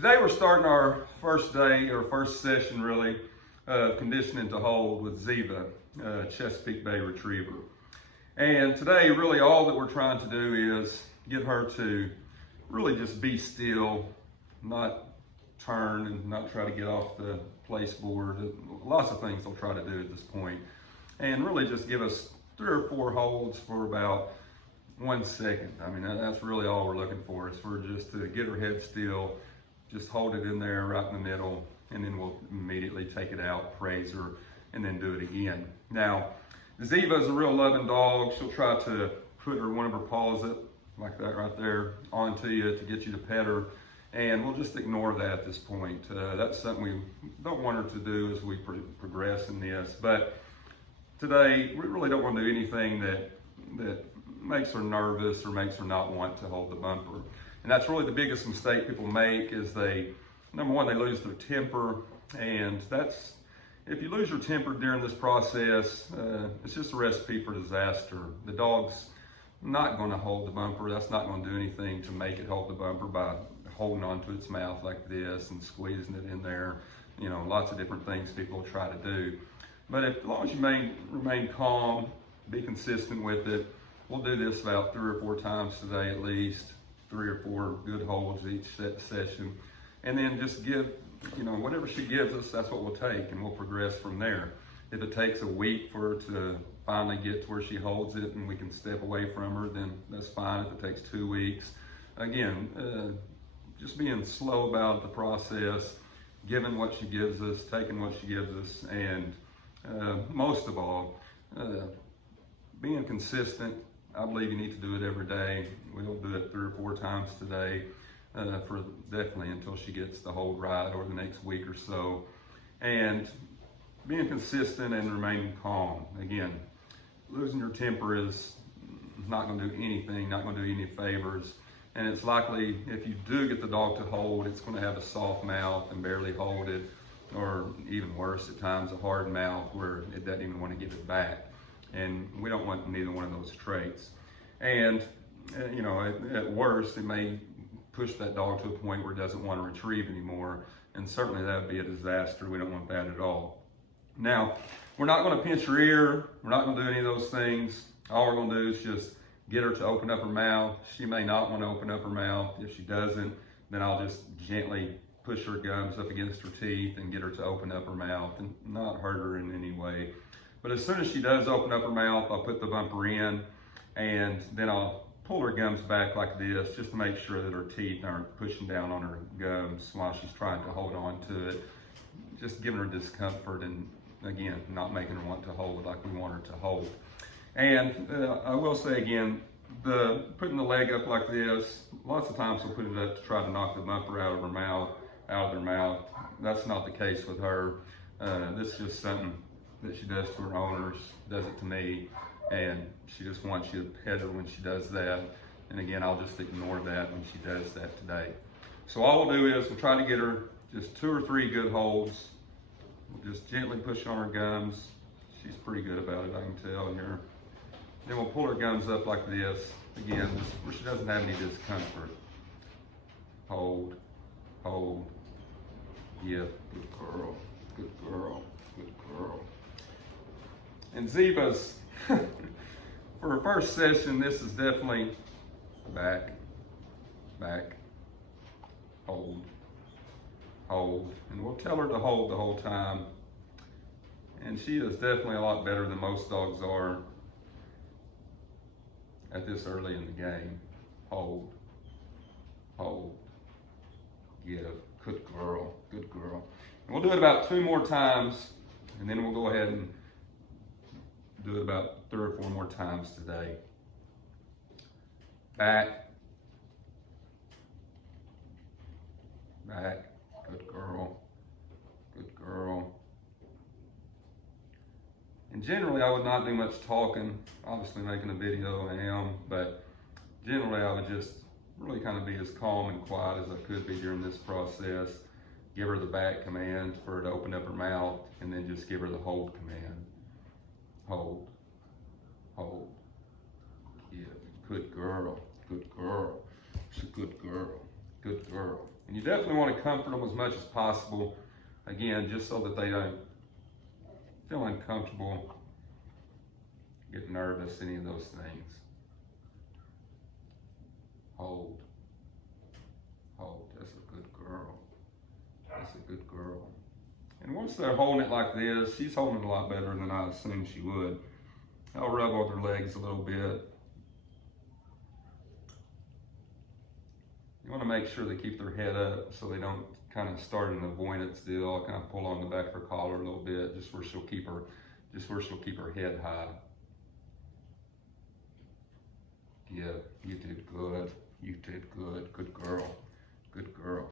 Today we're starting our first day, or first session really, of conditioning to hold with Ziva, Chesapeake Bay Retriever. And today really all that we're trying to do is get her to really just be still, not turn and not try to get off the place board. Lots of things they'll try to do at this point. And really just give us 3 or 4 holds for about 1 second. I mean, that's really all we're looking for, is for just to get her head still, just hold it in there right in the middle, and then we'll immediately take it out, praise her, and then do it again. Now, Ziva is a real loving dog. She'll try to put one of her paws up like that right there onto you to get you to pet her, and we'll just ignore that at this point. That's something we don't want her to do as we progress in this. But today, we really don't want to do anything that makes her nervous or makes her not want to hold the bumper. And that's really the biggest mistake people make, is number one, they lose their temper. And if you lose your temper during this process, it's just a recipe for disaster. The dog's not going to hold the bumper. That's not going to do anything to make it hold the bumper by holding onto its mouth like this and squeezing it in there. You know, lots of different things people try to do. But as long as you remain calm, be consistent with it, we'll do this about 3 or 4 times today at least. 3 or 4 good holds each session, and then just give, whatever she gives us, that's what we'll take, and we'll progress from there. If it takes a week for her to finally get to where she holds it and we can step away from her, then that's fine. If it takes 2 weeks, again, just being slow about the process, giving what she gives us, taking what she gives us, and most of all, being consistent. I believe you need to do it every day. We'll do it 3 or 4 times today, for definitely until she gets the hold right, or the next week or so. And being consistent and remaining calm. Again, losing your temper is not going to do anything, not going to do you any favors. And it's likely, if you do get the dog to hold, it's going to have a soft mouth and barely hold it, or even worse at times, a hard mouth where it doesn't even want to give it back. And we don't want neither one of those traits. And, at worst, it may push that dog to a point where it doesn't want to retrieve anymore. And certainly that would be a disaster. We don't want that at all. Now, we're not going to pinch her ear. We're not going to do any of those things. All we're going to do is just get her to open up her mouth. She may not want to open up her mouth. If she doesn't, then I'll just gently push her gums up against her teeth and get her to open up her mouth and not hurt her in any way. But as soon as she does open up her mouth, I'll put the bumper in, and then I'll pull her gums back like this, just to make sure that her teeth aren't pushing down on her gums while she's trying to hold on to it. Just giving her discomfort, and again, not making her want to hold like we want her to hold. And I will say again, putting the leg up like this, lots of times we'll put it up to try to knock the bumper out of their mouth. That's not the case with her. This is just something that she does to her owners, does it to me, and she just wants you to pet her when she does that. And again, I'll just ignore that when she does that today. So all we'll do is we'll try to get her just 2 or 3 good holds. We'll just gently push on her gums. She's pretty good about it, I can tell here. Then we'll pull her gums up like this, again, where she doesn't have any discomfort. Hold, give, good girl, good girl, good girl. And Ziva's, for her first session, this is definitely back, hold. And we'll tell her to hold the whole time. And she is definitely a lot better than most dogs are at this early in the game. Hold, give, good girl. And we'll do it about 2 more times, and then we'll go ahead and do it about 3 or 4 more times today. Back, good girl. And generally I would not do much talking. Obviously making a video I am, but generally I would just really kind of be as calm and quiet as I could be during this process. Give her the back command for her to open up her mouth, and then just give her the hold command. Hold, give, good girl. She's a good girl. And you definitely want to comfort them as much as possible. Again, just so that they don't feel uncomfortable, get nervous, any of those things. Hold. Hold. That's a good girl. That's a good girl. And once they're holding it like this, she's holding it a lot better than I assumed she would. I'll rub on their legs a little bit. You want to make sure they keep their head up so they don't kind of start an avoidance deal. I'll kind of pull on the back of her collar a little bit, just where she'll keep her head high. Yeah, you did good. You did good. Good girl. Good girl.